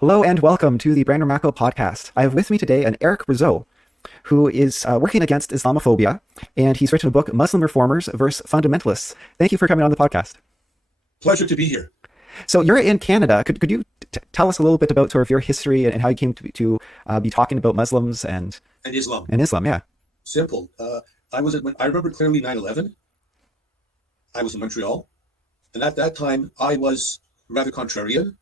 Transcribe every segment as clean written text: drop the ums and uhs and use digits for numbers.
Hello and welcome to the Brander Macro podcast. I have with me today an Eric Brazau, who is working against Islamophobia, and he's written a book, Muslim Reformers VS Fundamentalists. Thank you for coming on the podcast. Pleasure to be here. So you're in Canada. Could you tell us a little bit about sort of your history and how you came to be talking about Muslims and Islam. Yeah. Simple. I remember clearly 9/11. I was in Montreal, and at that time I was rather contrarian.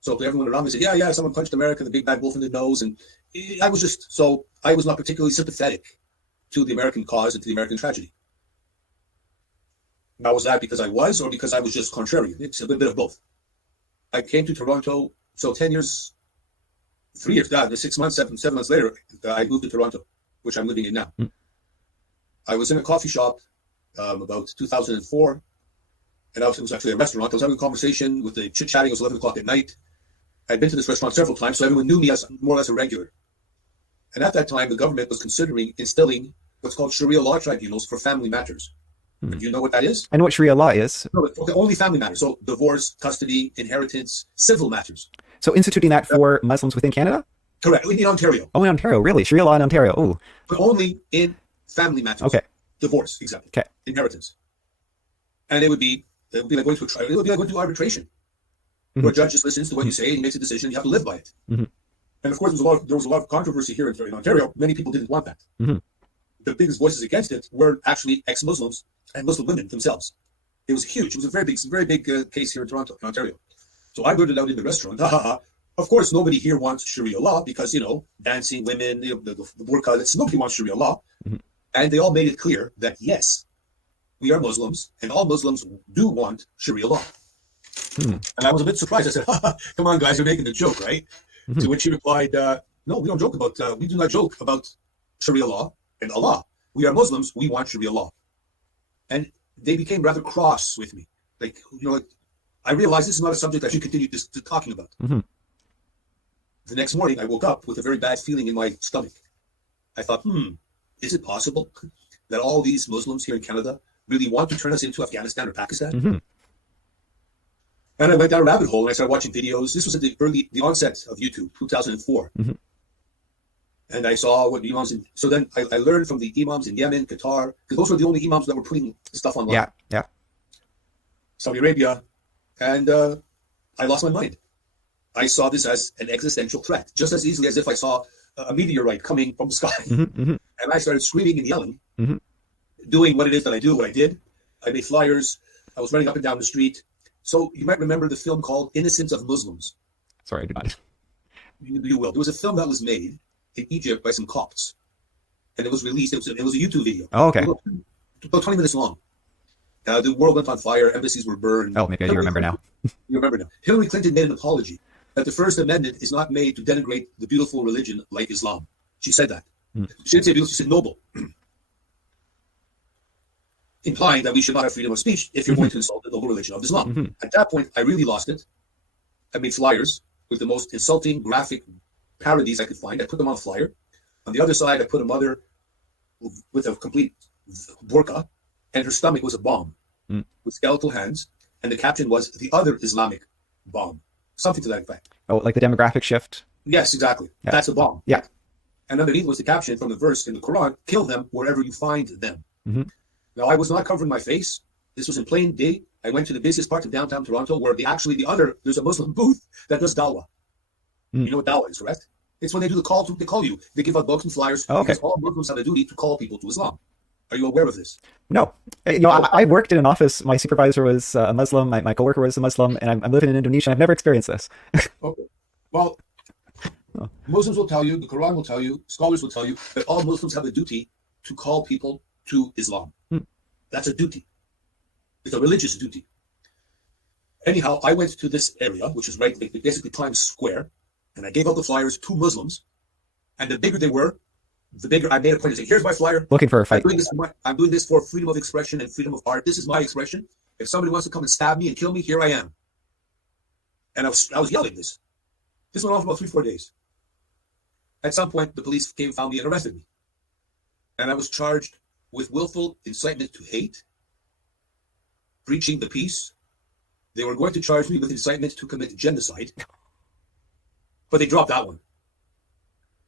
So everyone around me said, yeah, someone punched America, the big bad wolf in the nose. And I was not particularly sympathetic to the American cause and to the American tragedy. Now, was that because I was, or because I was just contrarian? It's a bit of both. I came to Toronto, so 10 years, 3 years, 6 months, seven months later, I moved to Toronto, which I'm living in now. I was in a coffee shop about 2004, and it was actually a restaurant. I was having a conversation with the chit-chatting. It was 11 o'clock at night. I'd been to this restaurant several times, so everyone knew me as more or less a regular. And at that time, the government was considering instilling what's called sharia law tribunals for family matters. Do you know what that is? I know what Sharia law is. No, only family matters. So divorce, custody, inheritance, civil matters. So instituting that for Muslims within Canada? Correct. In Ontario. Oh, in Ontario, really? Sharia law in Ontario. Oh. But only in family matters. Okay. Divorce, exactly. Okay. Inheritance. And it would be like going to a trial. It would be like going to arbitration. Where a judge just listens to what you say and he makes a decision. You have to live by it. And of course, there was a lot of controversy here in Ontario. Many people didn't want that. The biggest voices against it were actually ex-Muslims and Muslim women themselves. It was huge. It was a very big case here in Toronto, in Ontario. So I blurted out in the restaurant. Of course, nobody here wants Sharia law because dancing women, the burqa. Nobody wants Sharia law, and they all made it clear that yes, we are Muslims, and all Muslims do want Sharia law. And I was a bit surprised. I said, come on, guys, you're making a joke, right? To which he replied, no, we don't joke about, we do not joke about Sharia law and Allah. We are Muslims, we want Sharia law. And they became rather cross with me. Like, I realized this is not a subject I should continue talking about. The next morning, I woke up with a very bad feeling in my stomach. I thought, is it possible that all these Muslims here in Canada really want to turn us into Afghanistan or Pakistan? And I went down a rabbit hole and I started watching videos. This was at the onset of YouTube, 2004. And I saw what imams so then I learned from the imams in Yemen, Qatar, because those were the only imams that were putting stuff online. Yeah. Saudi Arabia. And I lost my mind. I saw this as an existential threat, just as easily as if I saw a meteorite coming from the sky. And I started screaming and yelling, doing what it is that I do, what I did. I made flyers. I was running up and down the street. So you might remember the film called Innocence of Muslims. Sorry, I do not. You will. There was a film that was made in Egypt by some Copts. And it was released. It was a YouTube video. Oh, okay. About 20 minutes long. The world went on fire. Embassies were burned. Oh, maybe I do remember now. You remember now. Hillary Clinton made an apology that the First Amendment is not made to denigrate the beautiful religion like Islam. She said that. She didn't say beautiful, she said noble. Implying that we should not have freedom of speech if you're going to insult the noble religion of Islam. At that point, I really lost it. I made flyers with the most insulting, graphic parodies I could find. I put them on a flyer. On the other side, I put a mother with a complete burqa, and her stomach was a bomb with skeletal hands, and the caption was, "The other Islamic bomb." Something to that effect. Oh, like the demographic shift? Yes, exactly. Yeah. That's a bomb. Yeah. And underneath was the caption from the verse in the Quran, "Kill them wherever you find them." Now, I was not covering my face. This was in plain day. I went to the busiest part of downtown Toronto where there's a Muslim booth that does dawah. You know what dawah is, correct? It's when they do they call you. They give out books and flyers because all Muslims have a duty to call people to Islam. Are you aware of this? No. I worked in an office. My supervisor was a Muslim. My coworker was a Muslim, and I'm living in Indonesia. I've never experienced this. Okay. Well, Muslims will tell you, the Quran will tell you, scholars will tell you that all Muslims have a duty to call people to Islam. That's a duty. It's a religious duty. Anyhow, I went to this area, which is basically Times Square, and I gave out the flyers to Muslims. And the bigger they were, the bigger I made a point to say, here's my flyer. Looking for a fight. I'm doing this for freedom of expression and freedom of art. This is my expression. If somebody wants to come and stab me and kill me, here I am. And I was yelling this. This went on for about 3-4 days. At some point, the police came, found me, and arrested me. And I was charged with willful incitement to hate, breaching the peace. They were going to charge me with incitement to commit genocide. but they dropped that one.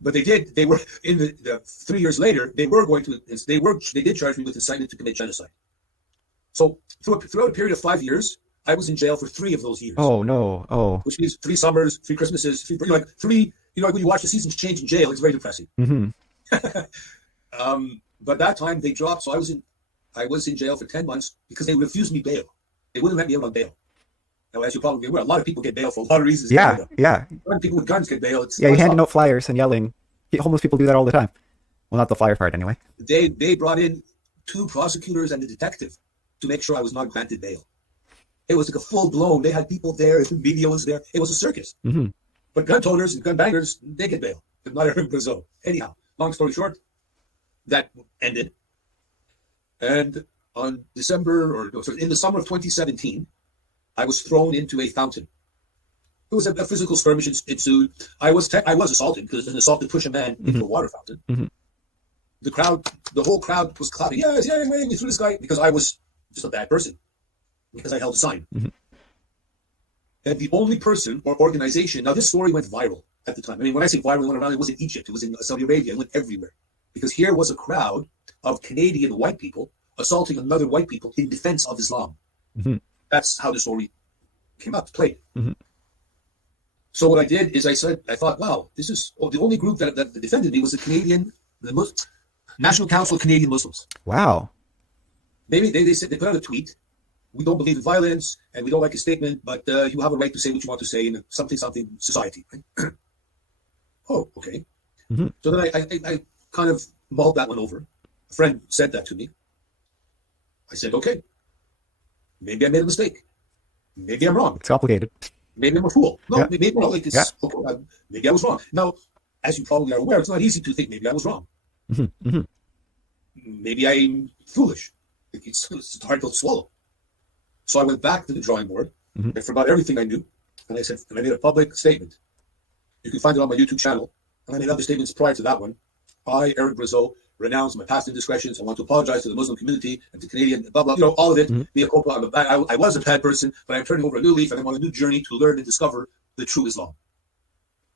But they were in the 3 years later, they did charge me with incitement to commit genocide. So throughout a period of 5 years, I was in jail for 3 of those years. Oh no! Oh. Which means 3 summers, 3 Christmases, 3, like 3. Like when you watch the seasons change in jail, it's very depressing. But that time they dropped, so I was in jail for 10 months because they refused me bail. They wouldn't let me out on bail. Now, as you're probably aware, a lot of people get bail for a lot of reasons. Yeah. People with guns get bail. You're handing out flyers and yelling. Homeless people do that all the time. Well, not the flyer part, anyway. They brought in 2 prosecutors and a detective to make sure I was not granted bail. It was like a full blown. They had people there, videos there. It was a circus. But gun towners and gun bangers, they get bail, but not Eric Brazau. Anyhow, long story short, that ended. And in the summer of 2017, I was thrown into a fountain. It was a physical skirmish ensued. I was assaulted because an assault to push a man into a water fountain. The whole crowd was clapping. Yes, you threw this guy, because I was just a bad person, because I held a sign. And the only person or organization, now this story went viral at the time. I mean, when I say viral, it went around, it was in Egypt, it was in Saudi Arabia, it went everywhere. Because here was a crowd of Canadian white people assaulting another white people in defense of Islam. That's how the story came out to play. So what I did is I thought, wow, this is the only group that defended me was the National Council of Canadian Muslims. Wow. Maybe they said, they put out a tweet. We don't believe in violence and we don't like a statement, but you have a right to say what you want to say in something society. Right? Oh, okay. So then I kind of mulled that one over. A friend said that to me. I said, okay, maybe I made a mistake. Maybe I'm wrong. It's complicated. Maybe I'm a fool. No, maybe not. Like this. Okay, maybe I was wrong. Now, as you probably are aware, it's not easy to think maybe I was wrong. Maybe I'm foolish. It's hard to swallow. So I went back to the drawing board. I forgot everything I knew, and I said, and I made a public statement. You can find it on my YouTube channel. And I made other statements prior to that one. I, Eric Brazau, renounce my past indiscretions. I want to apologize to the Muslim community and to Canadian, blah, blah, all of it. I was a bad person, but I'm turning over a new leaf and I'm on a new journey to learn and discover the true Islam.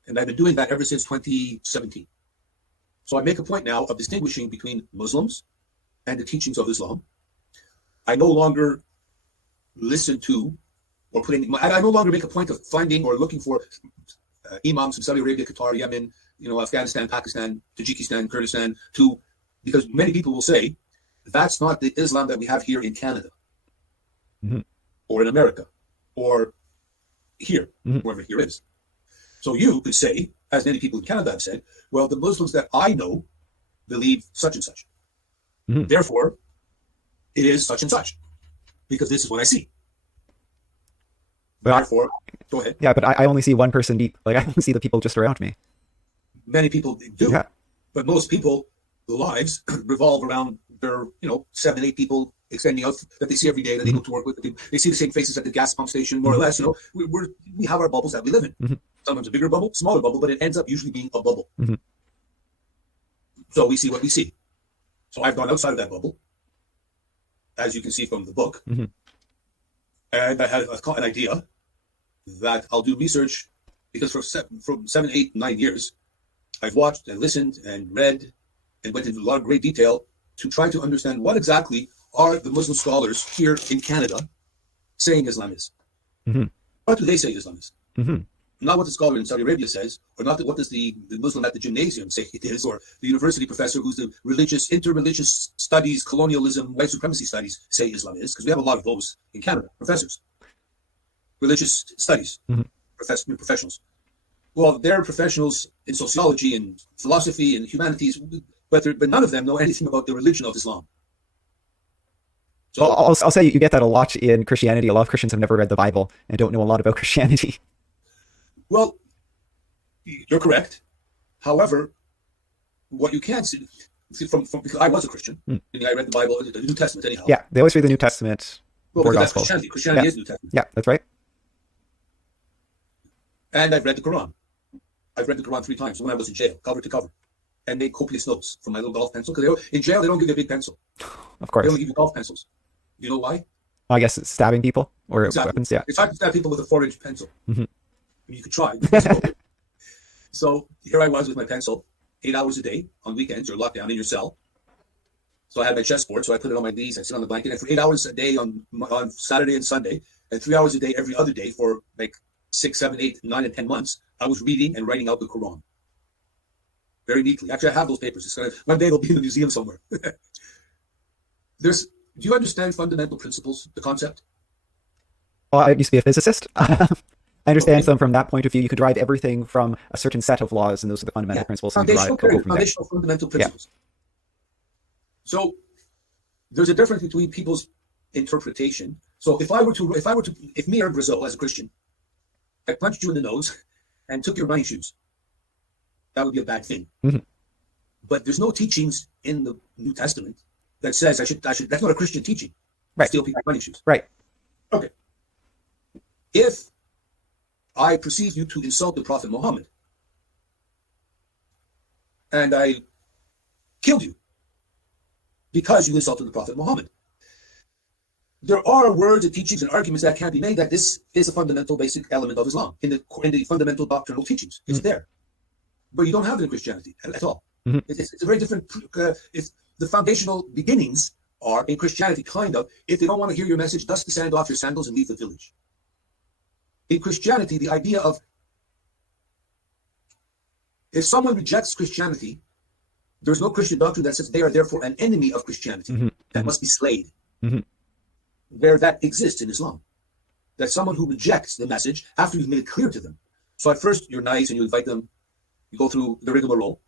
And I've been doing that ever since 2017. So I make a point now of distinguishing between Muslims and the teachings of Islam. I no longer listen to I no longer make a point of finding or looking for imams from Saudi Arabia, Qatar, Yemen, Afghanistan, Pakistan, Tajikistan, Kurdistan, because many people will say that's not the Islam that we have here in Canada or in America or here, wherever here is. So you could say, as many people in Canada have said, well, the Muslims that I know believe such and such. Therefore, it is such and such because this is what I see. But therefore, go ahead. Yeah, but I only see one person deep. Like, I only see the people just around me. Many people do, but most people, their lives revolve around their, 7, 8 people extending out that they see every day that they go to work with. They see the same faces at the gas pump station, more or less. We have our bubbles that we live in. Sometimes a bigger bubble, smaller bubble, but it ends up usually being a bubble. So we see what we see. So I've gone outside of that bubble, as you can see from the book, and I had an idea that I'll do research because from 7, 8, 9 years, I've watched and listened and read and went into a lot of great detail to try to understand what exactly are the Muslim scholars here in Canada saying Islam is. What do they say Islam is? Not what the scholar in Saudi Arabia says, or not what does the Muslim at the gymnasium say it is, or the university professor who's the interreligious studies, colonialism, white supremacy studies say Islam is, because we have a lot of those in Canada, professors. Religious studies, professionals. Well, they're professionals in sociology and philosophy and humanities, but none of them know anything about the religion of Islam. So I'll say you get that a lot in Christianity. A lot of Christians have never read the Bible and don't know a lot about Christianity. Well, you're correct. However, what you can't see from because I was a Christian, I read the Bible, the New Testament anyhow. Yeah, they always read the New Testament before that's Gospel. Christianity is New Testament. Yeah, that's right. And I've read the Quran. I've read the Quran 3 times when I was in jail, cover to cover, and made copious notes from my little golf pencil. Because in jail, they don't give you a big pencil. Of course. They only give you golf pencils. You know why? I guess it's stabbing people or weapons. Yeah, it's hard to stab people with a 4-inch pencil. You could try. So here I was with my pencil, 8 hours a day on weekends. You're locked down in your cell. So I had my chessboard, so I put it on my knees, I sit on the blanket, and for 8 hours a day on Saturday and Sunday, and 3 hours a day every other day for like 6, 7, 8, 9, and 10 months, I was reading and writing out the Quran. Very neatly. Actually, I have those papers. One day they'll be in the museum somewhere. Do you understand fundamental principles, the concept? Well, I used to be a physicist. I understand them from that point of view. You could derive everything from a certain set of laws, and those are the fundamental principles. Foundational fundamental principles. Yeah. So there's a difference between people's interpretation. So if me or Brazau as a Christian, I punched you in the nose and took your running shoes, that would be a bad thing. Mm-hmm. But there's no teachings in the New Testament that says I should. That's not a Christian teaching. Right. Steal people's running shoes. Right. Okay. If I perceive you to insult the Prophet Muhammad and I killed you because you insulted the Prophet Muhammad, there are words and teachings and arguments that can be made that this is a fundamental basic element of Islam in the fundamental doctrinal teachings. It's there, but you don't have it in Christianity at all. Mm-hmm. It's a very different. The foundational beginnings are in Christianity, kind of. If they don't want to hear your message, dust the sand off your sandals and leave the village. In Christianity, the idea of if someone rejects Christianity, there's no Christian doctrine that says they are therefore an enemy of Christianity that must be slayed. Where that exists in Islam, that someone who rejects the message after you've made it clear to them. So at first you're nice and you invite them, you go through the rigmarole,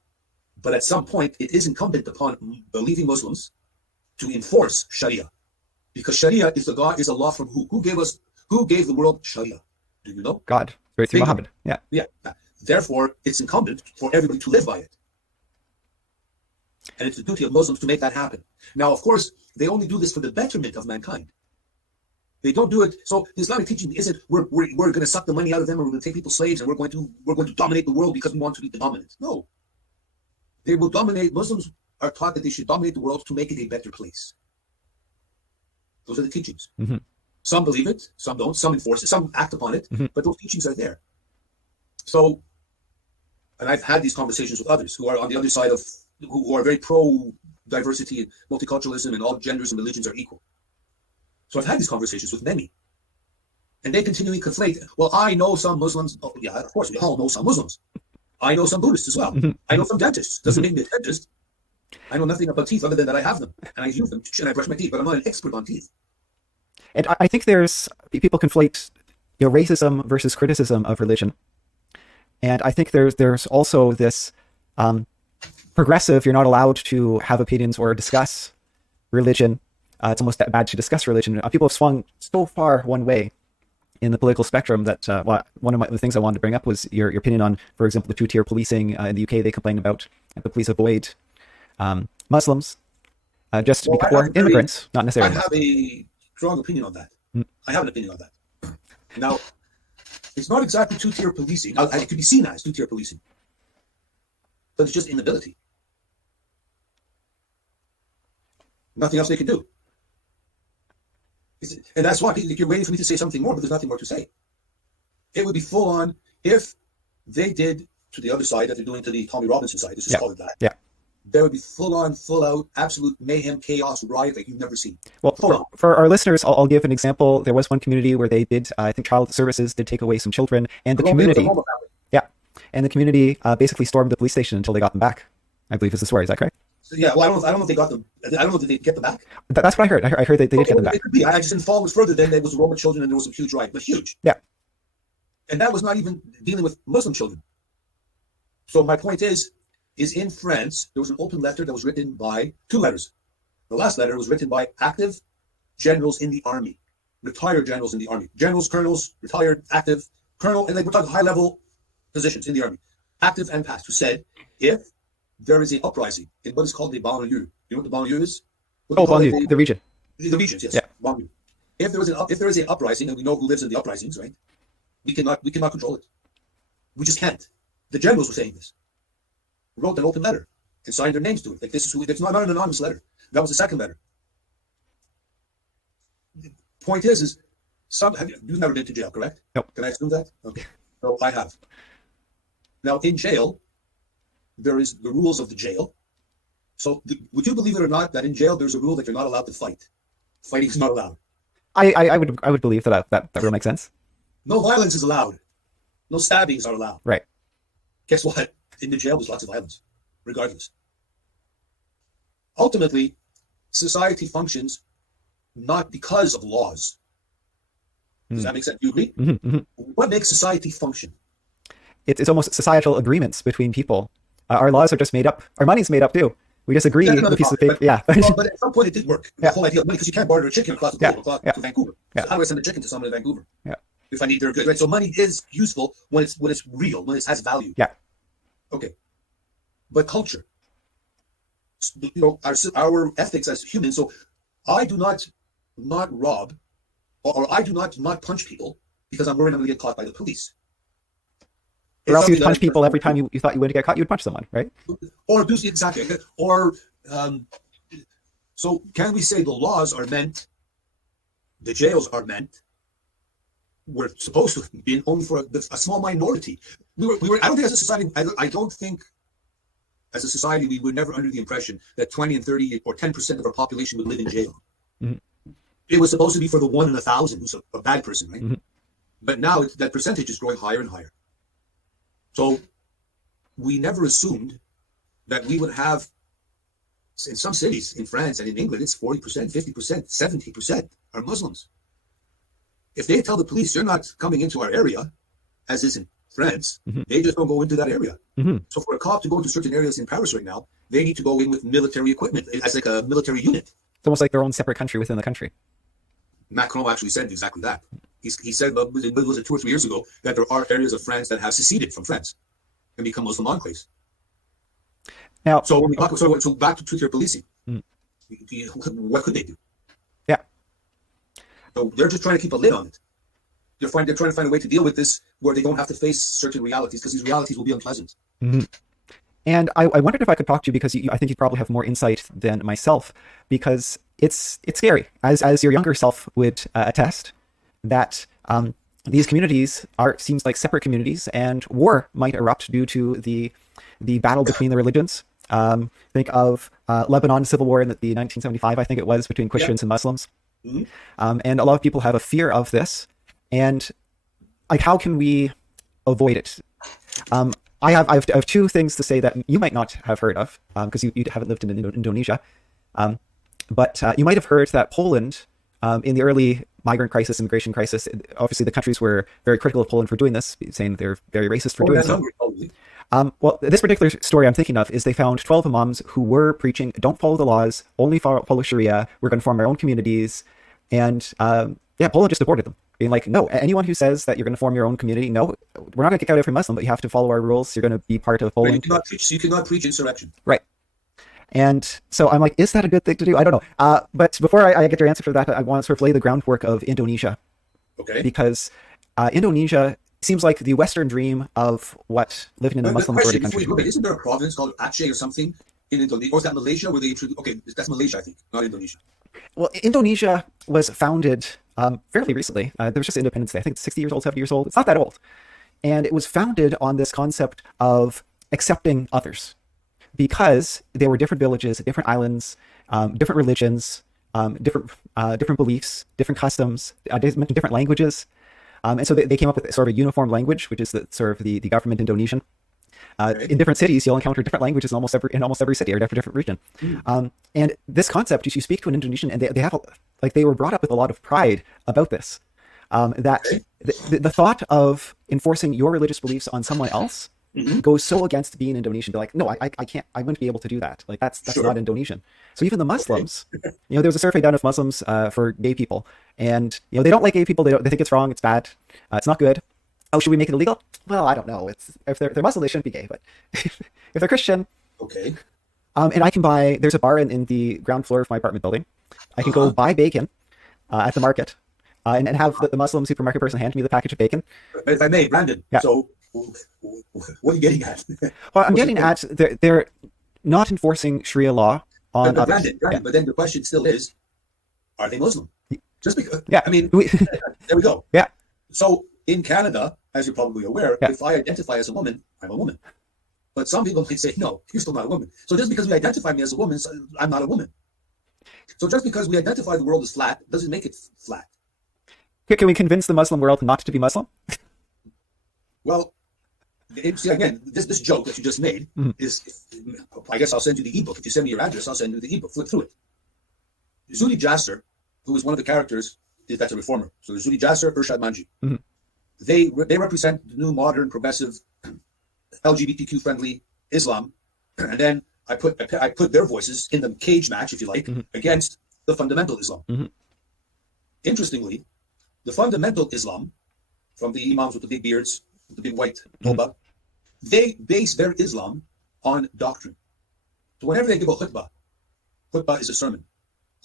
but at some point it is incumbent upon believing Muslims to enforce Sharia, because Sharia is a law from who? Who gave the world Sharia? Do you know? God, right through Muhammad. Yeah. Yeah. Therefore, it's incumbent for everybody to live by it. And it's the duty of Muslims to make that happen. Now, of course, they only do this for the betterment of mankind. They don't do it. So the Islamic teaching isn't we're going to suck the money out of them, or we're going to take people slaves, and we're going to dominate the world because we want to be the dominant. No. They will dominate. Muslims are taught that they should dominate the world to make it a better place. Those are the teachings. Mm-hmm. Some believe it, some don't, some enforce it, some act upon it, but those teachings are there. So, and I've had these conversations with others who are on the other side of, who are very pro-diversity and multiculturalism, and all genders and religions are equal. So I've had these conversations with many. And they continually conflate, well, I know some Muslims. Oh, yeah, of course, we all know some Muslims. I know some Buddhists as well. I know some dentists. Doesn't make me a dentist. I know nothing about teeth other than that I have them, and I use them, and I brush my teeth, but I'm not an expert on teeth. And I think people conflate, racism versus criticism of religion. And I think there's also this progressive, you're not allowed to have opinions or discuss religion. It's almost bad to discuss religion. People have swung so far one way in the political spectrum that one of the things I wanted to bring up was your opinion on, for example, the two-tier policing in the UK. They complain about the police avoid Muslims just to be poor immigrants, not necessarily. I have a strong opinion on that. I have an opinion on that. Now, it's not exactly two-tier policing. It could be seen as two-tier policing, but it's just inability. Nothing else they can do. And that's why you're waiting for me to say something more, but there's nothing more to say. It would be full on if they did to the other side that they're doing to the Tommy Robinson side. Let's just call it that. Yeah. There would be full out, absolute mayhem, chaos, riot like you've never seen. Well, for our listeners, I'll give an example. There was one community where they did, I think child services did take away some children, and the community, and the community basically stormed the police station until they got them back, I believe is the story. Is that correct? So, yeah, well, I don't know if they got them. I don't know if they get them back. That's what I heard. I heard they did get them back. It could be. I just didn't follow much further than there was Roman children and there was a huge riot, but huge. Yeah. And that was not even dealing with Muslim children. So my point is in France, there was an open letter that was written by 2 letters. The last letter was written by active generals in the army, retired generals in the army, generals, colonels, retired, active, colonel, and we're talking high-level positions in the army, active and past, who said, if there is an uprising in what is called the banlieue. You know what the banlieue is? Banlieue, the region. The regions, yes. Yeah. Banlieue. If there is an uprising, and we know who lives in the uprisings, right? We cannot control it. We just can't. The generals were saying this. Wrote an open letter and signed their names to it. Like this is it's not an anonymous letter. That was the second letter. The point is you've never been to jail, correct? No. Can I assume that? Okay. So I have. Now, in jail, there is the rules of the jail. So would you believe it or not that in jail there's a rule that you're not allowed to fight? Fighting is not allowed. I would believe that rule makes sense. No violence is allowed. No stabbings are allowed. Right. Guess what? In the jail, there's lots of violence, regardless. Ultimately, society functions not because of laws. Does that make sense? Do you agree? Mm-hmm, mm-hmm. What makes society function? It's almost societal agreements between people. Our laws are just made up. Our money's made up too. We just agree on a piece of paper. Yeah. Well, but at some point it did work. The whole idea of money, because you can't barter a chicken across the to Vancouver. So how do I send a chicken to someone in Vancouver? Yeah. If I need their goods, right? So money is useful when it's real, when it has value. Yeah. Okay. But culture, our ethics as humans. So I do not rob, or I do not punch people because I'm worried I'm going to get caught by the police. Or else you'd punch people every time you thought you wouldn't get caught, you'd punch someone, right? Or do exactly. Or so can we say the laws are meant, the jails are meant, we're supposed to be only for a small minority. We were. I don't think as a society. I don't think as a society we were never under the impression that 20 and 30 or 10% of our population would live in jail. Mm-hmm. It was supposed to be for the 1 in 1,000 who's a bad person, right? Mm-hmm. But now that percentage is growing higher and higher. So we never assumed that we would have, in some cities in France and in England, it's 40%, 50%, 70% are Muslims. If they tell the police, you're not coming into our area, as is in France, mm-hmm. they just don't go into that area. Mm-hmm. So for a cop to go into certain areas in Paris right now, they need to go in with military equipment as like a military unit. It's almost like their own separate country within the country. Macron actually said exactly that. He said, was it 2 or 3 years ago, that there are areas of France that have seceded from France and become Muslim enclaves. Now, so when we talk, so back to two-tier policing, what could they do? Yeah. So they're just trying to keep a lid on it. They're trying to find a way to deal with this where they don't have to face certain realities, because these realities will be unpleasant. Mm-hmm. And I wondered if I could talk to you, because I think you probably have more insight than myself, because it's scary, as your younger self would attest, that these communities seems like separate communities, and war might erupt due to the battle between the religions. Think of Lebanon civil war in the 1975, I think it was, between Christians and Muslims. Mm-hmm. And a lot of people have a fear of this. And like, how can we avoid it? I have two things to say that you might not have heard of, because you haven't lived in Indonesia. But you might have heard that Poland, in the early migrant crisis, immigration crisis, obviously the countries were very critical of Poland for doing this, saying that they're very racist for doing so. Well, this particular story I'm thinking of is they found 12 imams who were preaching, don't follow the laws, only follow Sharia, we're going to form our own communities. And Poland just deported them, being like, no, anyone who says that you're going to form your own community, no, we're not going to kick out every Muslim, but you have to follow our rules. You're going to be part of Poland. You cannot preach insurrection. Right. And so I'm like, is that a good thing to do? I don't know. But before I get your answer for that, I want to sort of lay the groundwork of Indonesia. Okay. Because Indonesia seems like the Western dream of what living in a Muslim majority country. Isn't there a province called Aceh or something in Indonesia? Or is that Malaysia? Where they introduced? Okay, that's Malaysia, I think, not Indonesia. Well, Indonesia was founded fairly recently. There was just Independence Day. I think it's 60 years old, 70 years old. It's not that old. And it was founded on this concept of accepting others, because there were different villages, different islands, different religions, different beliefs, different customs, different languages. And so they came up with sort of a uniform language, which is the government Indonesian. In different cities, you'll encounter different languages in almost every city or different region. And this concept, you speak to an Indonesian, and they have they were brought up with a lot of pride about this. That the thought of enforcing your religious beliefs on someone else goes so against being Indonesian. They're like, no, I can't. I wouldn't be able to do that. Like that's sure. Not Indonesian. So even the Muslims, there was a survey done of Muslims for gay people, and they don't like gay people. They think it's wrong. It's bad. It's not good. Oh, should we make it illegal? Well, I don't know. If they're Muslim, they shouldn't be gay. But if they're Christian, okay. And I can buy. There's a bar in the ground floor of my apartment building. I can go buy bacon at the market, and have the Muslim supermarket person hand me the package of bacon. If I may, Brandon. Yeah. So, what are you getting at? Well, I'm getting at they're not enforcing Sharia law on others. Brandon, but then the question still is, are they Muslim? Just because. Yeah. I mean, there we go. Yeah. So in Canada, as you're probably aware, Yeah. if I identify as a woman, I'm a woman. But some people might say, no, you're still not a woman. So just because we identify me as a woman, I'm not a woman. So just because we identify the world as flat doesn't make it flat. Can we convince the Muslim world not to be Muslim? Well, see, again, this joke that you just made is, I guess I'll send you the ebook. If you send me your address, I'll send you the ebook. Flip through it. Zudi Jasser, who is one of the characters, that's a reformer. So there's Zudi Jasser, Irshad Manji. They represent the new modern, progressive, LGBTQ-friendly Islam. And then I put their voices in the cage match, if you like, against the fundamental Islam. Interestingly, the fundamental Islam, from the imams with the big beards, with the big white toba, they base their Islam on doctrine. So whenever they give a khutbah is a sermon.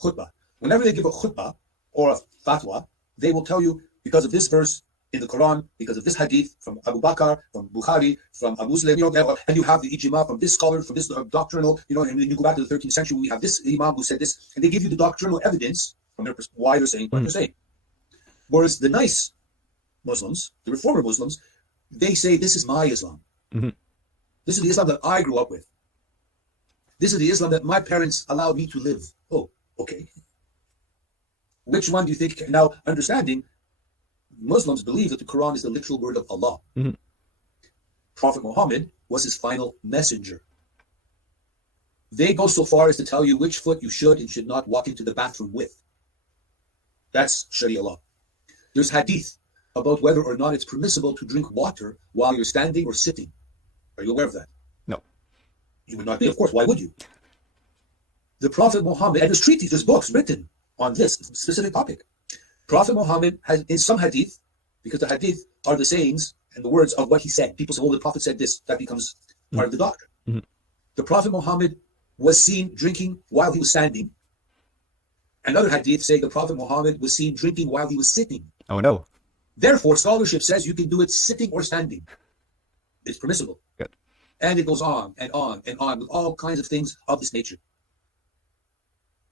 Khutbah. Whenever they give a khutbah or a fatwa, they will tell you, because of this verse in the Quran, because of this hadith from Abu Bakr, from Bukhari, from Abu Muslim, and you have the ijma from this scholar, from this doctrinal, and then you go back to the 13th century, we have this imam who said this, and they give you the doctrinal evidence from their why they're saying what they're saying. Whereas the nice Muslims, the reformer Muslims, they say, this is my Islam. This is the Islam that I grew up with. This is the Islam that my parents allowed me to live. Oh, okay. Which one do you think? Now, understanding, Muslims believe that the Quran is the literal word of Allah. Prophet Muhammad was his final messenger. They go so far as to tell you which foot you should and should not walk into the bathroom with. That's Sharia law. There's hadith about whether or not it's permissible to drink water while you're standing or sitting. Are you aware of that? No. You would not be, of course. Why would you? The Prophet Muhammad, and there's treaties, there's books written on this specific topic. Prophet Muhammad has, in some hadith, because the hadith are the sayings and the words of what he said. People say, oh, the Prophet said this. That becomes part of the doctrine. The Prophet Muhammad was seen drinking while he was standing. Another hadith saying the Prophet Muhammad was seen drinking while he was sitting. Oh, no. Therefore, scholarship says you can do it sitting or standing. It's permissible. Good. And it goes on and on and on with all kinds of things of this nature.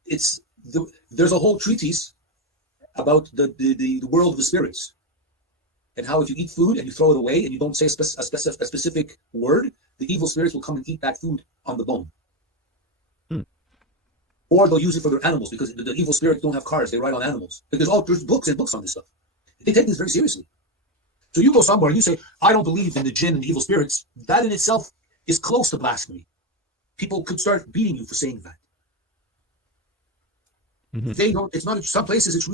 There's a whole treatise about the world of the spirits, and how if you eat food and you throw it away and you don't say a specific word, the evil spirits will come and eat that food on the bone. Or they'll use it for their animals, because the evil spirits don't have cars, they ride on animals. There's books and books on this stuff. They take this very seriously. So you go somewhere and you say, I don't believe in the jinn and the evil spirits. That in itself is close to blasphemy. People could start beating you for saying that. They don't, it's not, some places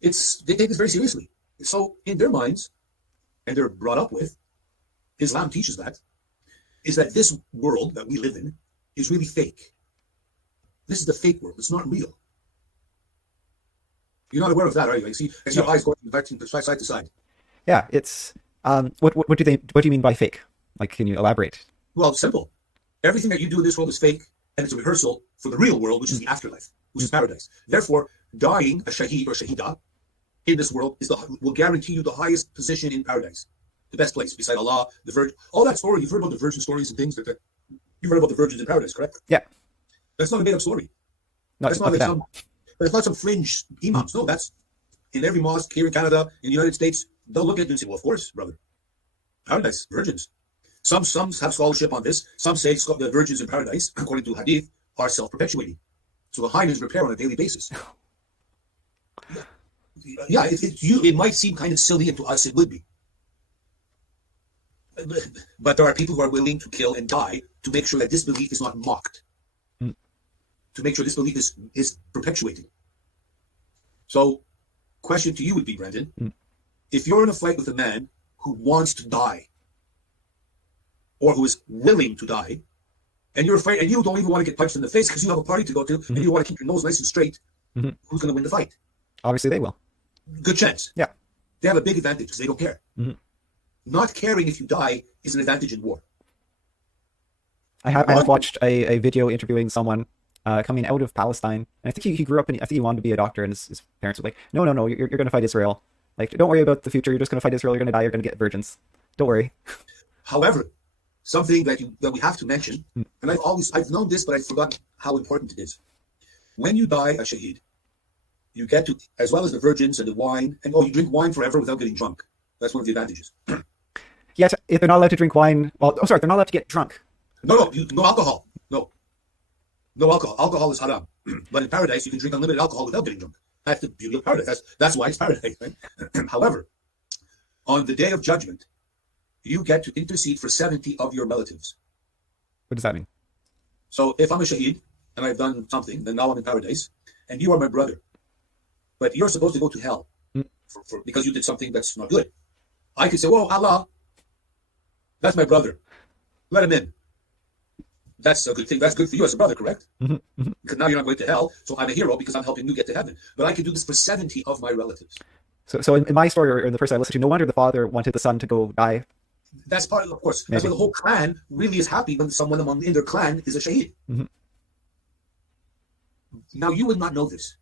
they take this very seriously. So in their minds, and they're brought up with, Islam teaches that, is that this world that we live in is really fake. This is the fake world. It's not real. You're not aware of that, are you? You see, as your eyes going from side to side. Yeah, it's what do you mean by fake? Like, can you elaborate? Well, simple. Everything that you do in this world is fake, and it's a rehearsal for the real world, which is the afterlife, which is paradise. Therefore, dying a shaheed or shaheeda in this world will guarantee you the highest position in paradise, the best place beside Allah, the Virgin. All that story, you've heard about the virgin stories and things that you've heard about the virgins in paradise, correct? Yeah. That's not a made-up story. That's not some fringe imams. No, that's in every mosque here in Canada, in the United States. They'll look at it and say, well, of course, brother. Paradise, virgins. Some have scholarship on this. Some say the virgins in paradise, according to Hadith, are self-perpetuating. So the hymen is repaired on a daily basis. Yeah, it might seem kind of silly, and to us it would be. But there are people who are willing to kill and die to make sure that this belief is not mocked. To make sure this belief is perpetuated. So, question to you would be, Brendan, if you're in a fight with a man who wants to die, or who is willing to die, and you're afraid, and you don't even want to get punched in the face because you have a party to go to, and you want to keep your nose nice and straight, who's going to win the fight? Obviously, they will. Good chance. Yeah. They have a big advantage because they don't care. Not caring if you die is an advantage in war. I have watched a video interviewing someone coming out of Palestine, and I think he grew up I think he wanted to be a doctor, and his parents were like, no, you're going to fight Israel. Like, don't worry about the future. You're just going to fight Israel. You're going to die. You're going to get virgins. Don't worry. However, something that we have to mention, and I've known this, but I forgot how important it is. When you die a shaheed, you get to, as well as the virgins and the wine, and you drink wine forever without getting drunk. That's one of the advantages. Yet, if they're not allowed to drink wine, well, oh, sorry, they're not allowed to get drunk. No, no alcohol. No alcohol. Alcohol is haram. But in paradise, you can drink unlimited alcohol without getting drunk. That's the beauty of paradise. That's why it's paradise, right? However, on the day of judgment, you get to intercede for 70 of your relatives. What does that mean? So if I'm a shaheed and I've done something, then now I'm in paradise, and you are my brother, but you're supposed to go to hell because you did something that's not good. I could say, "Whoa, Allah, that's my brother. Let him in." That's a good thing. That's good for you as a brother, correct? Because now you're not going to hell, so I'm a hero because I'm helping you get to heaven. But I can do this for 70 of my relatives. So in my story, or in the first I listened to, no wonder the father wanted the son to go die. That's part of course. That's why the whole clan really is happy when someone in their clan is a shaheed. Now, you would not know this.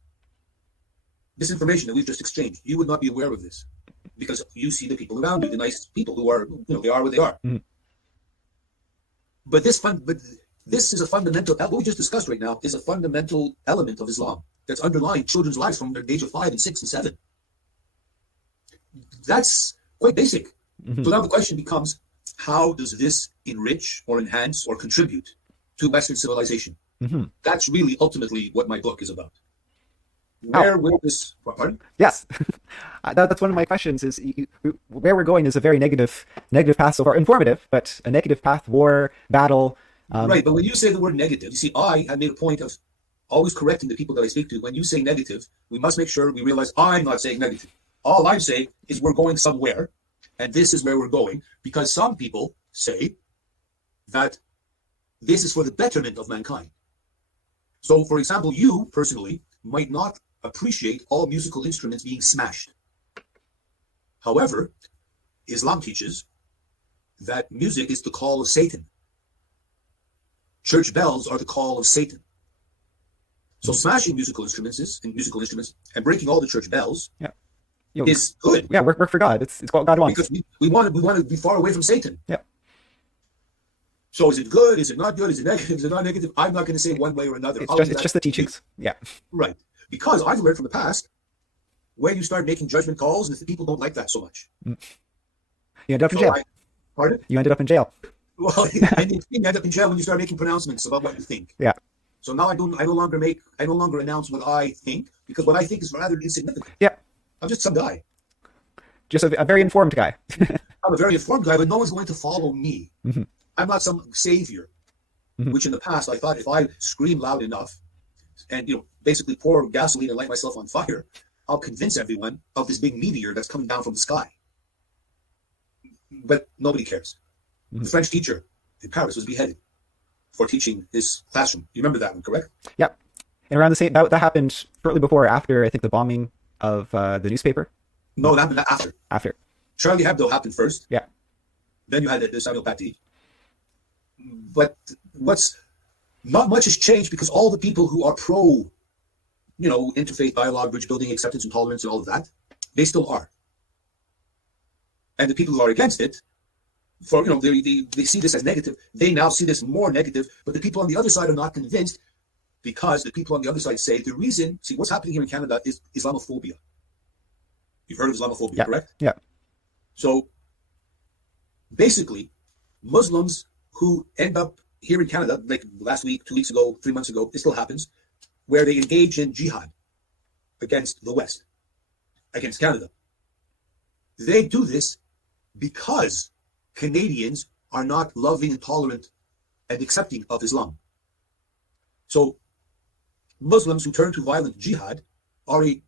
This information that we've just exchanged, you would not be aware of this because you see the people around you, the nice people who are, they are what they are. But this is a fundamental, what we just discussed right now is a fundamental element of Islam that's underlying children's lives from the age of 5 and 6 and 7. That's quite basic. So now the question becomes, how does this enrich or enhance or contribute to Western civilization? That's really ultimately what my book is about. Where will this, pardon? Yes. That's one of my questions is where we're going is a very negative path so far. Informative, but a negative path, war, battle. Right, but when you say the word negative, you see, I have made a point of always correcting the people that I speak to. When you say negative, we must make sure we realize I'm not saying negative. All I'm saying is we're going somewhere, and this is where we're going, because some people say that this is for the betterment of mankind. So, for example, you personally might not appreciate all musical instruments being smashed. However, Islam teaches that music is the call of Satan. Church bells are the call of Satan. So smashing musical instruments and breaking all the church bells is good. Yeah, work for God. It's what God wants. Because we want to be far away from Satan. Yeah. So is it good? Is it not good? Is it negative? Is it not negative? I'm not going to say one way or another. It's just the teachings. Yeah. Right. Because I've learned from the past, when you start making judgment calls, and the people don't like that so much. You ended up in jail. Pardon? You ended up in jail. Well, and you end up in jail when you start making pronouncements about what you think. Yeah. So now I no longer announce what I think, because what I think is rather insignificant. Yeah. I'm just some guy. Just a very informed guy. I'm a very informed guy, but no one's going to follow me. I'm not some savior, which in the past I thought if I scream loud enough and basically pour gasoline and light myself on fire, I'll convince everyone of this big meteor that's coming down from the sky. But nobody cares. The French teacher in Paris was beheaded for teaching his classroom. You remember that one, correct? Yeah. And around the same, that happened shortly before or after, I think, the bombing of the newspaper. No, that happened after. After. Charlie Hebdo happened first. Yeah. Then you had the Samuel Paty. But not much has changed because all the people who are pro, interfaith dialogue, bridge building, acceptance and tolerance and all of that, they still are. And the people who are against it, they see this as negative. They now see this more negative, but the people on the other side are not convinced because the people on the other side say what's happening here in Canada is Islamophobia. You've heard of Islamophobia, correct? Yeah. So basically, Muslims who end up here in Canada, like last week, 2 weeks ago, 3 months ago, it still happens, where they engage in jihad against the West, against Canada. They do this because Canadians are not loving and tolerant and accepting of Islam. So Muslims who turn to violent jihad are a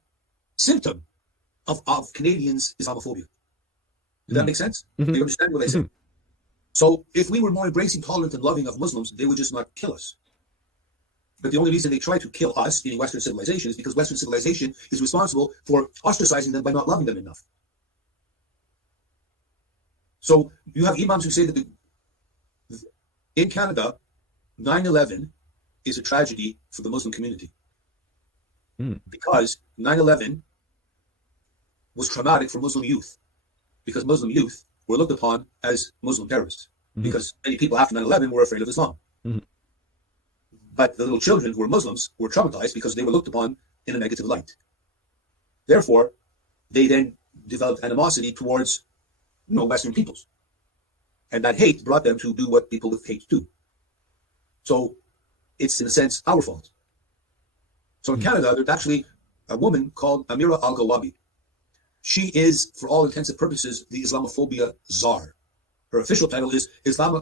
symptom of Canadians' Islamophobia. Does that make sense? Do you understand what I said? So if we were more embracing, tolerant, and loving of Muslims, they would just not kill us. But the only reason they try to kill us, meaning Western civilization, is because Western civilization is responsible for ostracizing them by not loving them enough. So you have imams who say that in Canada, 9/11 is a tragedy for the Muslim community. Because 9/11 was traumatic for Muslim youth. Because Muslim youth were looked upon as Muslim terrorists. Because many people after 9/11 were afraid of Islam. But the little children who were Muslims were traumatized because they were looked upon in a negative light. Therefore, they then developed animosity towards Western peoples. And that hate brought them to do what people with hate do. So it's, in a sense, our fault. So in Canada, there's actually a woman called Amira Al-Gawabi. She is, for all intents and purposes, the Islamophobia czar. Her official title is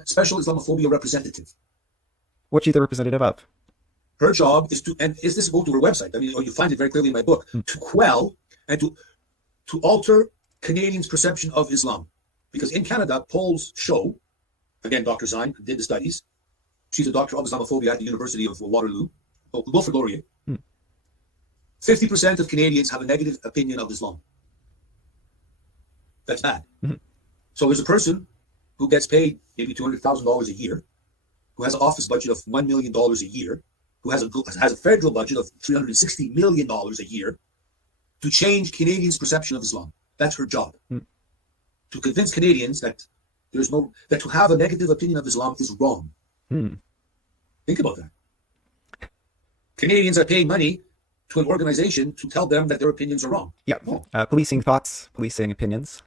Special Islamophobia Representative. What's she the representative of? Her job is to, and is this go to her website? I mean, you find it very clearly in my book, to quell and to alter Canadians' perception of Islam. Because in Canada, polls show, again, Dr. Zine did the studies. She's a doctor of Islamophobia at the University of Waterloo, Wilfrid Laurier. 50% of Canadians have a negative opinion of Islam. That's bad. So there's a person who gets paid maybe $200,000 a year, who has an office budget of $1 million a year, who has a federal budget of $360 million a year, to change Canadians' perception of Islam. That's her job. To convince Canadians that that to have a negative opinion of Islam is wrong. Think about that. Canadians are paying money to an organization to tell them that their opinions are wrong. Yeah. Policing thoughts, policing opinions.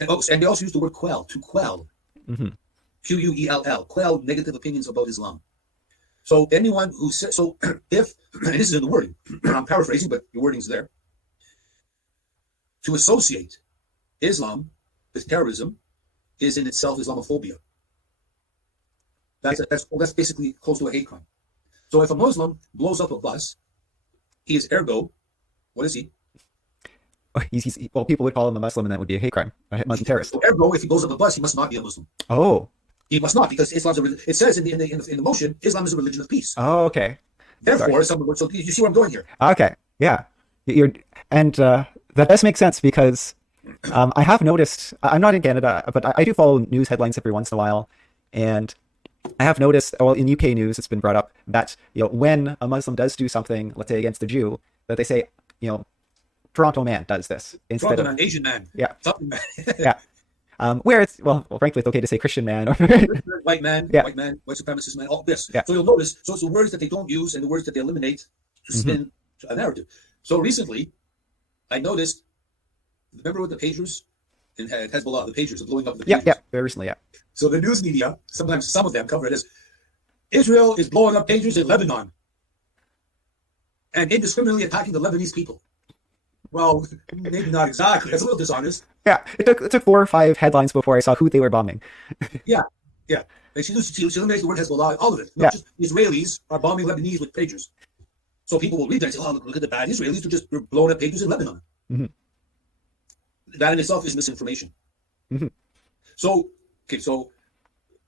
And they also use the word quell, to quell. Quell, quell negative opinions about Islam. So anyone who says, so if, and this is in the wording, I'm paraphrasing, but the wording's there. To associate Islam with terrorism is in itself Islamophobia. That's basically close to a hate crime. So if a Muslim blows up a bus, he is ergo, what is he? Well, people would call him a Muslim, and that would be a hate crime, a Muslim terrorist. So ergo, if he blows up a bus, he must not be a Muslim. Oh. He must not, because Islam's it says in the motion, Islam is a religion of peace. Oh, okay. Therefore, so you see where I'm going here. Okay, yeah. That does make sense, because I have noticed, I'm not in Canada, but I do follow news headlines every once in a while, and I have noticed, well, in UK news, it's been brought up that, when a Muslim does do something, let's say against a Jew, that they say, Toronto man does this instead Toronto of man, Asian man, yeah, something man. Yeah. Where it's frankly, it's okay to say Christian man or white man, yeah. white supremacist man, all this. Yeah. So you'll notice, so it's the words that they don't use and the words that they eliminate to spin a narrative. So recently, I noticed, remember with the pagers in Hezbollah, the pagers are blowing up the pagers. Yeah, very recently, yeah. So the news media, sometimes some of them cover it as Israel is blowing up pagers in Lebanon and indiscriminately attacking the Lebanese people. Well, maybe not exactly. That's a little dishonest. Yeah, it took 4 or 5 headlines before I saw who they were bombing. Yeah. And she eliminates the word Hezbollah, all of it. Not just Israelis are bombing Lebanese with pagers. So people will read that and say, oh, look at the bad Israelis. They're blowing up pagers in Lebanon. That in itself is misinformation. So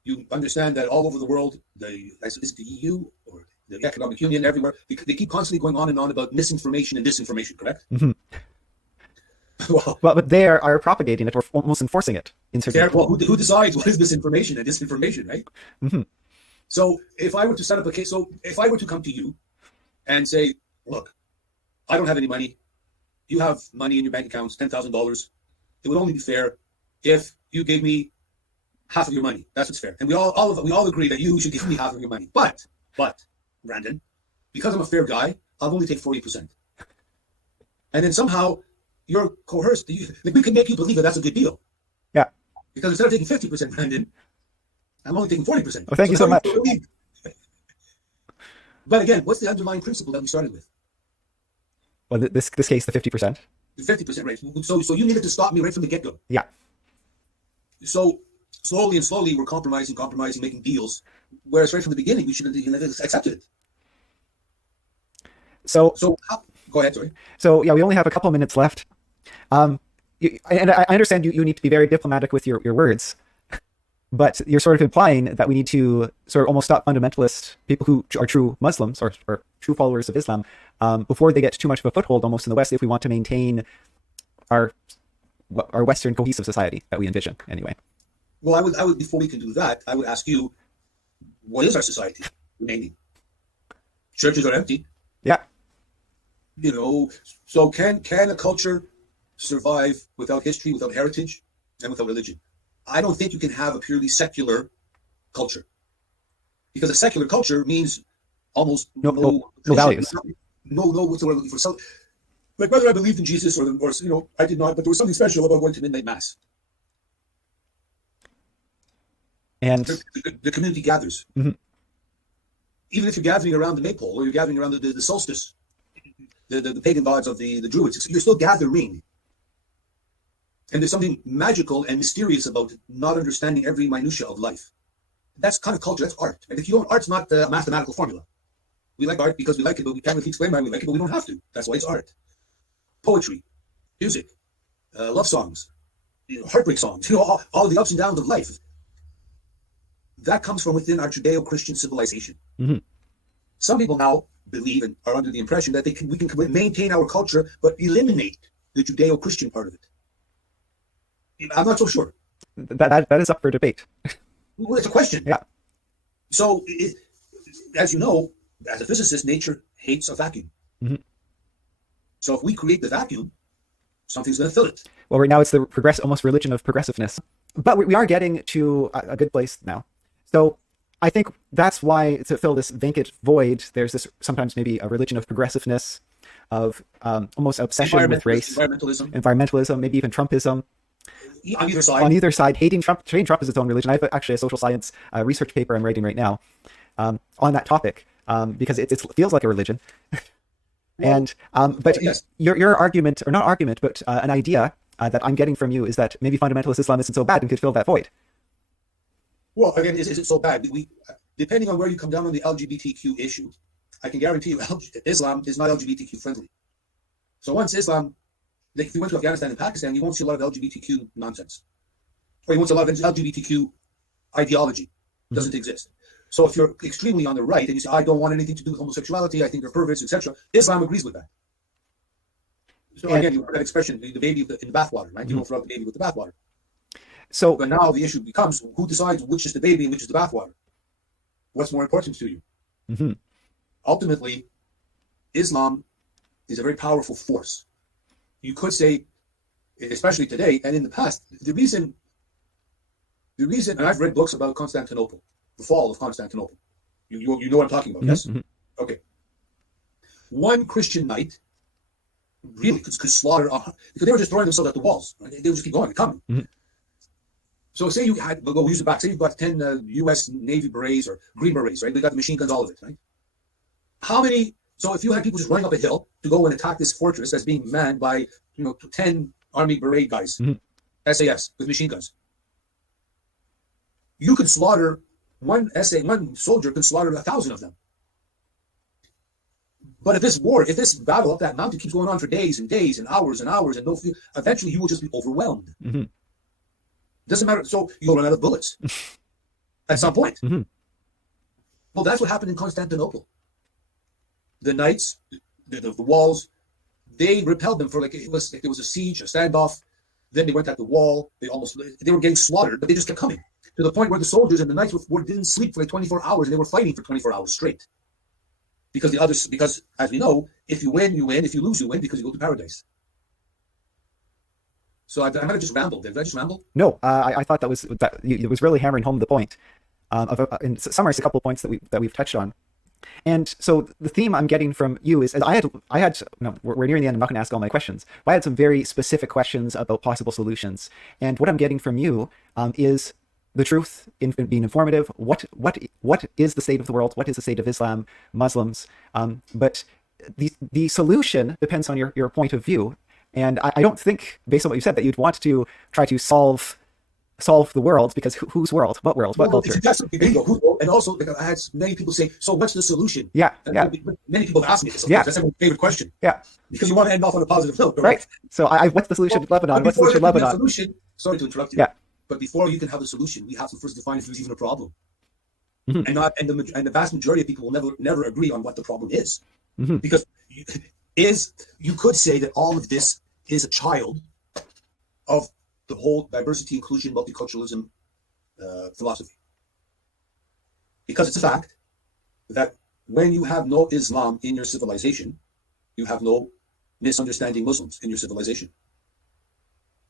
you understand that all over the world, the EU or the Economic Union, everywhere, they keep constantly going on and on about misinformation and disinformation, correct? Well, but they are propagating it or almost enforcing it. Who decides what is misinformation and disinformation, right? So if I were to set up a case, so if I were to come to you and say, look, I don't have any money, you have money in your bank accounts, $10,000, it would only be fair if you gave me half of your money. That's what's fair. And we all agree that you should give me half of your money. But, Brandon, because I'm a fair guy, I'll only take 40%. And then somehow you're coerced. We can make you believe that that's a good deal. Yeah. Because instead of taking 50%, Brandon, I'm only taking 40%. Oh, thank you so much. But again, what's the underlying principle that we started with? Well, this case, the 50%. The 50% rate. So you needed to stop me right from the get-go. Yeah. So slowly we're compromising, making deals. Whereas right from the beginning, we should have accepted it. So go ahead, sorry. So yeah, we only have a couple minutes left. And I understand you need to be very diplomatic with your words, but you're sort of implying that we need to sort of almost stop fundamentalist people who are true Muslims or true followers of Islam before they get too much of a foothold almost in the West if we want to maintain our Western cohesive society that we envision anyway. Well, I would before we can do that, I would ask you, what is our society remaining? Churches are empty. Yeah. So can a culture survive without history, without heritage, and without religion? I don't think you can have a purely secular culture, because a secular culture means almost no values. No, what's the word I'm looking for? So, like whether I believed in Jesus or I did not, but there was something special about going to midnight mass. And The community gathers. Mhm. Even if you're gathering around the maypole or you're gathering around the solstice, the pagan gods of the Druids, you're still gathering. And there's something magical and mysterious about not understanding every minutia of life. That's kind of culture. That's art. And if you don't, art's not a mathematical formula. We like art because we like it, but we can't really explain why we like it, but we don't have to. That's why it's art. Poetry, music, love songs, heartbreak songs, all of the ups and downs of life. That comes from within our Judeo-Christian civilization. Mhm. Some people now believe and are under the impression that we can maintain our culture, but eliminate the Judeo-Christian part of it. I'm not so sure. That is up for debate. Well, it's a question. Yeah. So, as you know, as a physicist, nature hates a vacuum. Mhm. So if we create the vacuum, something's going to fill it. Well, right now it's the almost religion of progressiveness. But we are getting to a good place now. So I think that's why, to fill this vacant void, there's this sometimes maybe a religion of progressiveness, of almost obsession with race, environmentalism, maybe even Trumpism. On either side. On either side, hating Trump is its own religion. I have actually a social science research paper I'm writing right now on that topic because it feels like a religion. And but yes. your argument, or not argument, but an idea that I'm getting from you is that maybe fundamentalist Islam isn't so bad and could fill that void. Well, again, is it so bad? Depending on where you come down on the LGBTQ issue, I can guarantee you Islam is not LGBTQ friendly. So once Islam, like if you went to Afghanistan and Pakistan, you won't see a lot of LGBTQ nonsense. Or you won't see a lot of LGBTQ ideology. It doesn't exist. So if you're extremely on the right and you say, I don't want anything to do with homosexuality, I think they're perverts, etc., Islam agrees with that. So again, you heard that expression, the baby in the bathwater, right? You don't throw out the baby with the bathwater. So, but now the issue becomes, who decides which is the baby and which is the bathwater? What's more important to you? Mm-hmm. Ultimately, Islam is a very powerful force. You could say, especially today and in the past, the reason, and I've read books about Constantinople, the fall of Constantinople. You know what I'm talking about, yes? Mm-hmm. Okay. One Christian knight really could slaughter, because they were just throwing themselves at the walls. Right? They would just keep going and coming. Mm-hmm. So say you had, we'll use it back, say you've got 10 U.S. Navy berets or Green Berets, right? They got the machine guns, all of it, right? So if you had people just running up a hill to go and attack this fortress that's being manned by, 10 Army Beret guys, mm-hmm. SAS with machine guns, you could slaughter one soldier could slaughter 1,000 of them. But if this battle up that mountain keeps going on for days and days and hours, and eventually you will just be overwhelmed. Mm-hmm. Doesn't matter. So you'll run out of bullets at some point. Mm-hmm. Well, that's what happened in Constantinople. The knights, the walls, they repelled them for like there was a siege, a standoff. Then they went at the wall. They were getting slaughtered, but they just kept coming to the point where the soldiers and the knights didn't sleep for like 24 hours, and they were fighting for 24 hours straight. Because as we know, if you win, you win. If you lose, you win, because you go to paradise. So I might have just rambled. Did I just ramble? No, I thought it was really hammering home the point. In summarize a couple of points that we've touched on. And so the theme I'm getting from you is, we're nearing the end. I'm not going to ask all my questions. But I had some very specific questions about possible solutions. And what I'm getting from you is the truth in being informative. What is the state of the world? What is the state of Islam, Muslims? But the solution depends on your point of view. And I don't think, based on what you said, that you'd want to try to solve the world, because whose world? What world? What culture? That's bingo. And also, I had many people say, so what's the solution? Yeah. Many people have asked me this. Yeah. That's everyone's favorite question. Yeah. Because you want to end off on a positive note. Right. So what's the solution to Lebanon? What's the solution to Lebanon? Sorry to interrupt you. Yeah. But before you can have a solution, we have to first define if there's even a problem. Mm-hmm. And the vast majority of people will never agree on what the problem is. Mm-hmm. Because you could say that all of this is a child of the whole diversity, inclusion, multiculturalism philosophy. Because it's a fact that when you have no Islam in your civilization, you have no misunderstanding Muslims in your civilization.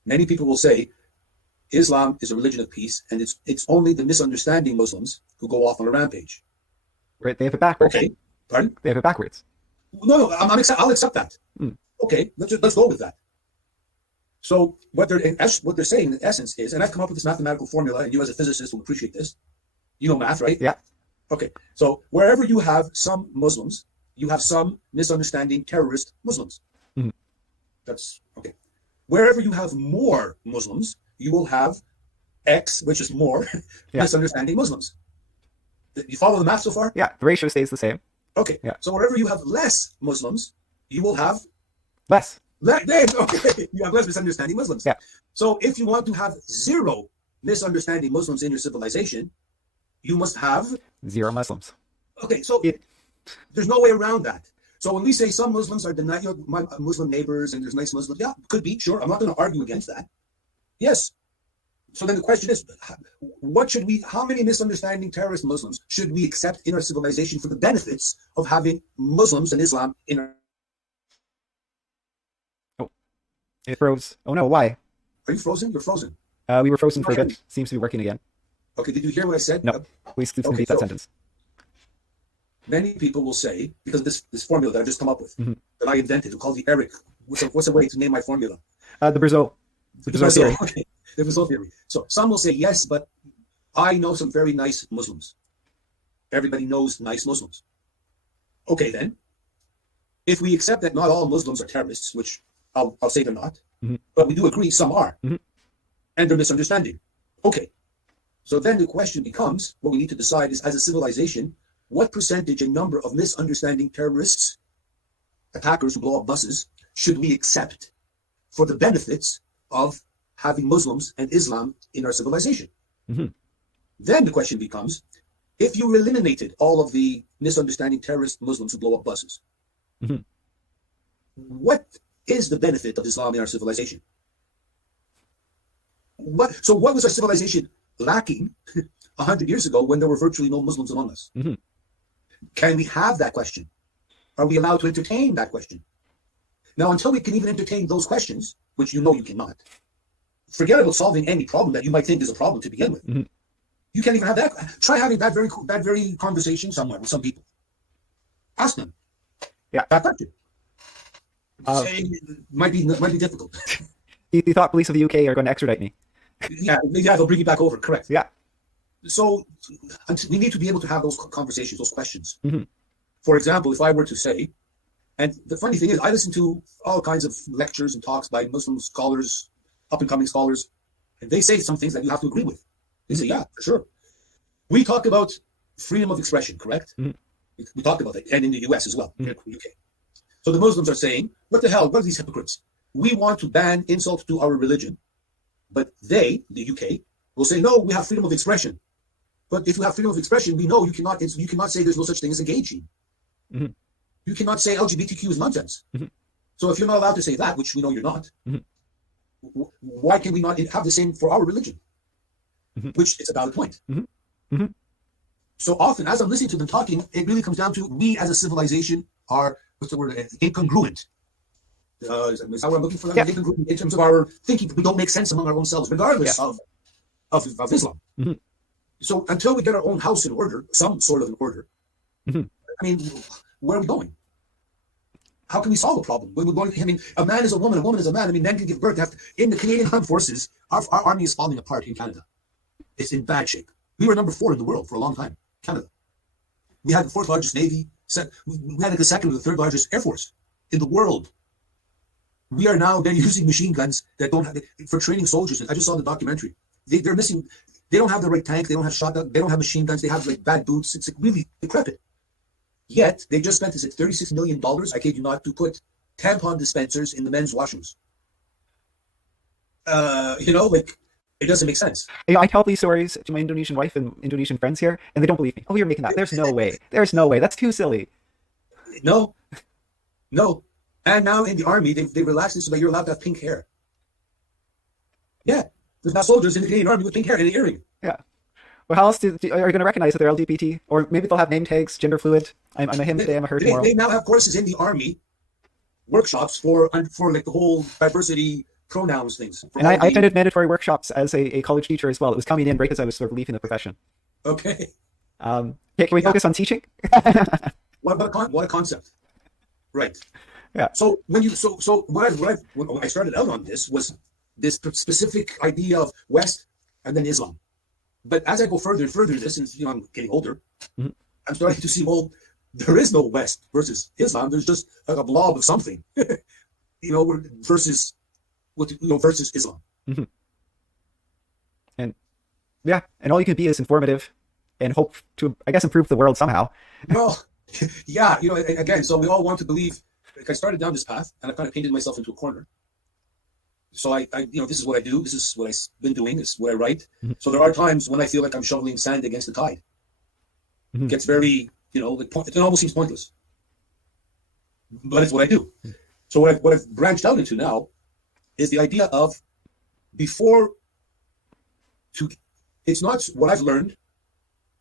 Many people will say Islam is a religion of peace, and it's only the misunderstanding Muslims who go off on a rampage. Right, they have it backwards. Okay, pardon? They have it backwards. No, I'll accept that. Mm. Okay, let's go with that. So what they're saying in essence is, and I've come up with this mathematical formula, and you as a physicist will appreciate this. You know math, right? Yeah. Okay. So wherever you have some Muslims, you have some misunderstanding terrorist Muslims. Mhm. That's okay. Wherever you have more Muslims, you will have X, which is more Yeah. misunderstanding Muslims. You follow the math so far? Yeah. The ratio stays the same. Okay. Yeah. So wherever you have less Muslims, you will have Less. okay. You have less misunderstanding Muslims. Yeah. So if you want to have zero misunderstanding Muslims in your civilization, you must have Zero Muslims. okay. So there's no way around that. So when we say some Muslims are denied, my Muslim neighbors, and there's nice Muslims, yeah, could be, sure. I'm not going to argue against that. Yes. So then the question is, how many misunderstanding terrorist Muslims should we accept in our civilization for the benefits of having Muslims and Islam in our... Oh, it froze. Oh no, why? Are you frozen? You're frozen. We were frozen for a bit. Seems to be working again. Okay, did you hear what I said? No, please complete that sentence. Many people will say, because this formula that I've just come up with, Mhm. that I invented, called the ERIC. What's a way to name my formula? The Brazau. The Brazau theory. Okay, the Brazau theory. So some will say, yes, but I know some very nice Muslims. Everybody knows nice Muslims. Okay, then. If we accept that not all Muslims are terrorists, which I'll say they're not, Mhm. but we do agree some are, Mhm. and they're misunderstanding. Okay. So then the question becomes, what we need to decide is, as a civilization, what percentage and number of misunderstanding terrorists, attackers who blow up buses, should we accept for the benefits of having Muslims and Islam in our civilization? Mhm. Then the question becomes, if you eliminated all of the misunderstanding terrorist Muslims who blow up buses, Mhm. what is the benefit of Islam in our civilization? What was our civilization lacking 100 years ago when there were virtually no Muslims among us? Mhm. Can we have that question? Are we allowed to entertain that question? Now, until we can even entertain those questions, which you know you cannot, forget about solving any problem that you might think is a problem to begin with. Mhm. You can't even have that. Try having that very conversation somewhere with some people. Ask them. Yeah. That question. Saying it might be difficult. The thought police of the UK are going to extradite me. Yeah, they'll bring you back over. Correct. Yeah. So we need to be able to have those conversations, those questions. Mhm. For example, if I were to say, and the funny thing is, I listen to all kinds of lectures and talks by Muslim scholars, up-and-coming scholars, and they say some things that you have to agree with. They say, yeah, for sure. We talk about freedom of expression, correct? Mhm. We talked about that, and in the US as well, Mhm. in the UK. So the Muslims are saying, what the hell? What are these hypocrites? We want to ban insult to our religion. But they, the UK, will say, no, we have freedom of expression. But if you have freedom of expression, we know you cannot say there's no such thing as a gay gene. Mhm. You cannot say LGBTQ is nonsense. Mhm. So if you're not allowed to say that, which we know you're not, Mhm. why can we not have the same for our religion? Mhm. Which is a valid point. Mhm. Mhm. So often, as I'm listening to them talking, it really comes down to we as a civilization are, what's the word, incongruent. Is that what I'm looking for? Yeah. Incongruent in terms of our thinking. We don't make sense among our own selves, regardless Yeah. of Islam. Mhm. So until we get our own house in order, some sort of an order, Mhm. I mean, where are we going? How can we solve a problem? We're going, I mean, a man is a woman is a man. I mean, men can give birth. In the Canadian Armed Forces, our army is falling apart in Canada. It's in bad shape. We were number 4 in the world for a long time, Canada. We had the 4th largest Navy. We had like the 2nd or the 3rd largest Air Force in the world. We are now then using machine guns that don't have, for training soldiers. I just saw the documentary. They're missing, they don't have the right tank, they don't have shotgun, they don't have machine guns, they have like bad boots. It's like really decrepit. Yet they just spent, is it $36 million, I kid you not, to put tampon dispensers in the men's washrooms. Like, it doesn't make sense. I tell these stories to my Indonesian wife and Indonesian friends here, and they don't believe me. Oh, you're making that. There's no way. There's no way. That's too silly. No. And now in the army, they relaxed it so that you're allowed to have pink hair. Yeah. There's now soldiers in the Canadian army with pink hair and an earring. Yeah. Well, how else are you going to recognize that they're LGBT? Or maybe they'll have name tags, gender fluid. I'm a him today, I'm a her tomorrow. They now have courses in the army, workshops for like the whole diversity pronouns things. And I attended mandatory workshops as a college teacher as well. It was coming in right as I was sort of leaving the profession. Okay. Can we focus on teaching? What a concept. Right. Yeah. So when I started out on this was this specific idea of West and then Islam. But as I go further and further in this, and I'm getting older, I'm starting to see, well, there is no West versus Islam. There's just a blob of something, versus versus Islam. And yeah, and all you can be is informative and hope to, I guess, improve the world somehow. Well, yeah, again, so we all want to believe. Like I started down this path, and I kind of painted myself into a corner. So I this is what I do. This is what I've been doing. This is what I write. So there are times when I feel like I'm shoveling sand against the tide. It gets very, it almost seems pointless. But it's what I do. So what I've branched out into now is the idea of it's not what I've learned,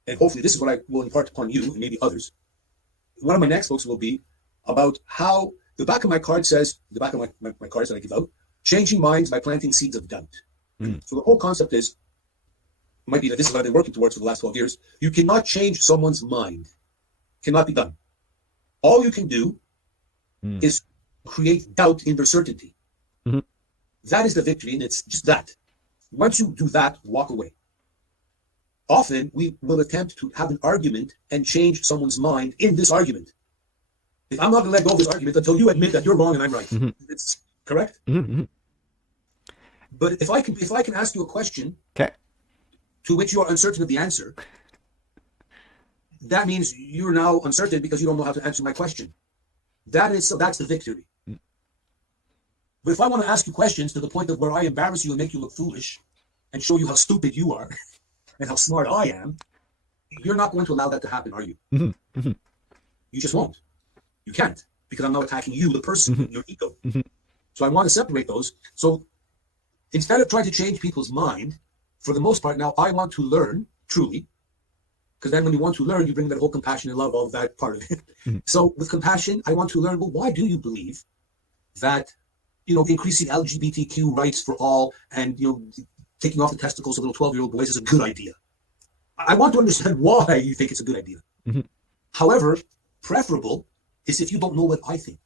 and hopefully this is what I will impart upon you and maybe others. One of my next books will be about how the back of my card says, the back of my cards that I give out, changing minds by planting seeds of doubt. So the whole concept might be that this is what I've been working towards for the last 12 years. You cannot change someone's mind. Cannot be done. All you can do is create doubt in their certainty. That is the victory, and it's just that. Once you do that, walk away. Often, we will attempt to have an argument and change someone's mind in this argument. If I'm not going to let go of this argument until you admit that you're wrong and I'm right. It's correct? But if I can ask you a question to which you are uncertain of the answer, that means you're now uncertain because you don't know how to answer my question. That's the victory. But if I want to ask you questions to the point of where I embarrass you and make you look foolish and show you how stupid you are and how smart I am, you're not going to allow that to happen, are you? You just won't. You can't, because I'm not attacking you, the person, your ego. So I want to separate those. So instead of trying to change people's mind, for the most part now, I want to learn, truly, because then when you want to learn, you bring that whole compassion and love, all of that part of it. So with compassion, I want to learn, well, why do you believe that, increasing LGBTQ rights for all and, taking off the testicles of little 12-year-old boys is a good idea? I want to understand why you think it's a good idea. However, preferable is if you don't know what I think.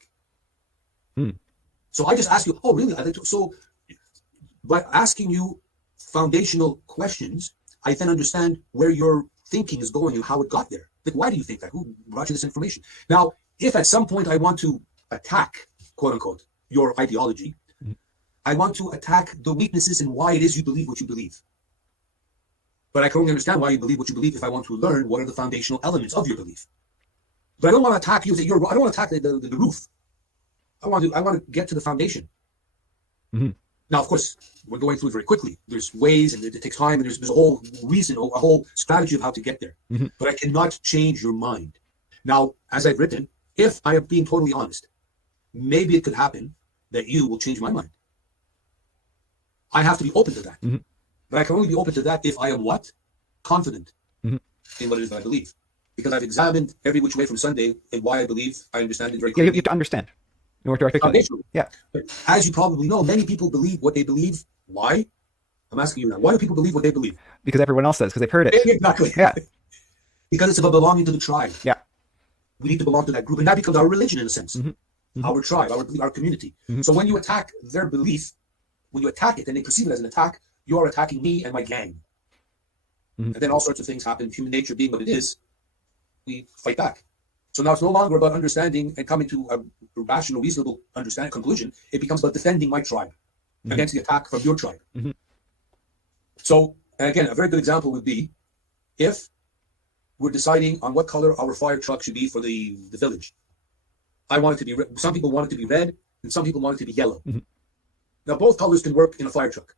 So I just ask you, oh, really? So by asking you foundational questions, I then understand where your thinking is going and how it got there. Like, why do you think that? Who brought you this information? Now, if at some point I want to attack, quote unquote, your ideology, I want to attack the weaknesses in why it is you believe what you believe. But I can only understand why you believe what you believe if I want to learn what are the foundational elements of your belief. But I don't want to attack you that you're wrong. I don't want to attack the roof. I want to get to the foundation. Now, of course, we're going through it very quickly. There's ways, and it takes time, and there's a whole reason, a whole strategy of how to get there. But I cannot change your mind. Now, as I've written, if I am being totally honest, maybe it could happen that you will change my mind. I have to be open to that. But I can only be open to that if I am what? Confident in what it is that I believe. Because I've examined every which way from Sunday and why I believe, I understand it very clearly. You have to understand in order to articulate. Yeah. But as you probably know, many people believe what they believe. Why? I'm asking you now. Why do people believe what they believe? Because everyone else does, because they've heard it. Exactly. Yeah. Because it's about belonging to the tribe. Yeah. We need to belong to that group. And that becomes our religion in a sense. Our tribe, our community. So when you attack their belief, when you attack it and they perceive it as an attack, you are attacking me and my gang. And then all sorts of things happen. Human nature being what it is, we fight back. So now it's no longer about understanding and coming to a rational, reasonable conclusion. It becomes about defending my tribe against the attack from your tribe. So, and again, a very good example would be if we're deciding on what color our fire truck should be for the village. I want it to be, some people want it to be red and some people want it to be yellow. Now, both colors can work in a fire truck.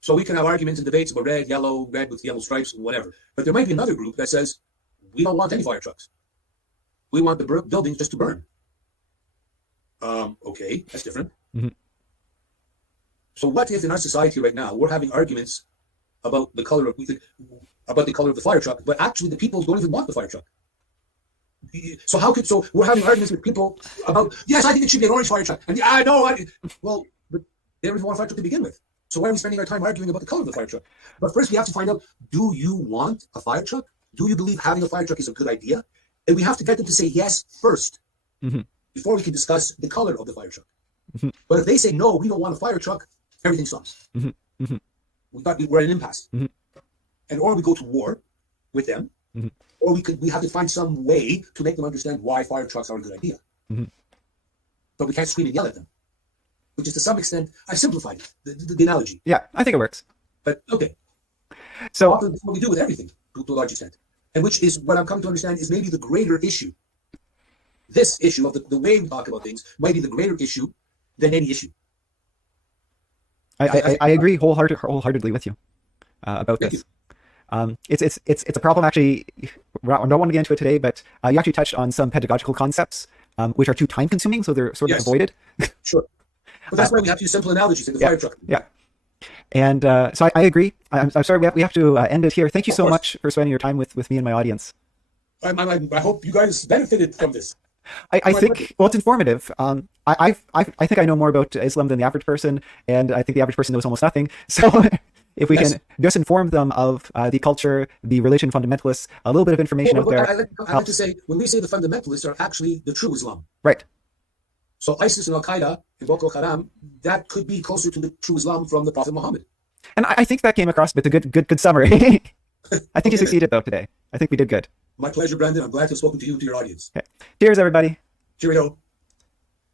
So we can have arguments and debates about red with yellow stripes, whatever. But there might be another group that says, we don't want any fire trucks. We want the buildings just to burn. Okay, that's different. So what if in our society right now, we're having arguments about the color of the fire truck, but actually the people don't even want the fire truck. So we're having arguments with people about, yes, I think it should be an orange fire truck. And I know, well, but they don't even want a fire truck to begin with. So why are we spending our time arguing about the color of the fire truck? But first we have to find out, do you want a fire truck? Do you believe having a fire truck is a good idea? And we have to get them to say yes first, before we can discuss the color of the fire truck. But if they say, no, we don't want a fire truck, everything stops. We're at an impasse. And or we go to war with them, or we have to find some way to make them understand why fire trucks are a good idea. But we can't scream and yell at them, which is to some extent, I've simplified it, the analogy. Yeah, I think it works. But okay. So often that's what we do with everything to a large extent. And which is what I'm coming to understand is maybe the greater issue. This issue of the way we talk about things might be the greater issue than any issue. I agree wholeheartedly with you about this. It's a problem, actually. I don't want to get into it today, but you actually touched on some pedagogical concepts which are too time consuming, so they're sort of avoided. Sure. But that's why we have to use simple analogies like the fire truck. Yeah. And so I agree. I'm sorry, we have to end it here. Thank you so much for spending your time with me and my audience. I hope you guys benefited from this. I think, well, it's informative. I think I know more about Islam than the average person, and I think the average person knows almost nothing. So if we can just inform them of the culture, the religion, fundamentalists, a little bit of information out there. I like to say, when we say the fundamentalists are actually the true Islam. Right. So ISIS and Al-Qaeda and Boko Haram, that could be closer to the true Islam from the Prophet Muhammad. And I think that came across with a good summary. I think you succeeded, though, today. I think we did good. My pleasure, Brandon. I'm glad to have spoken to you and to your audience. Okay. Cheers, everybody. Cheerio.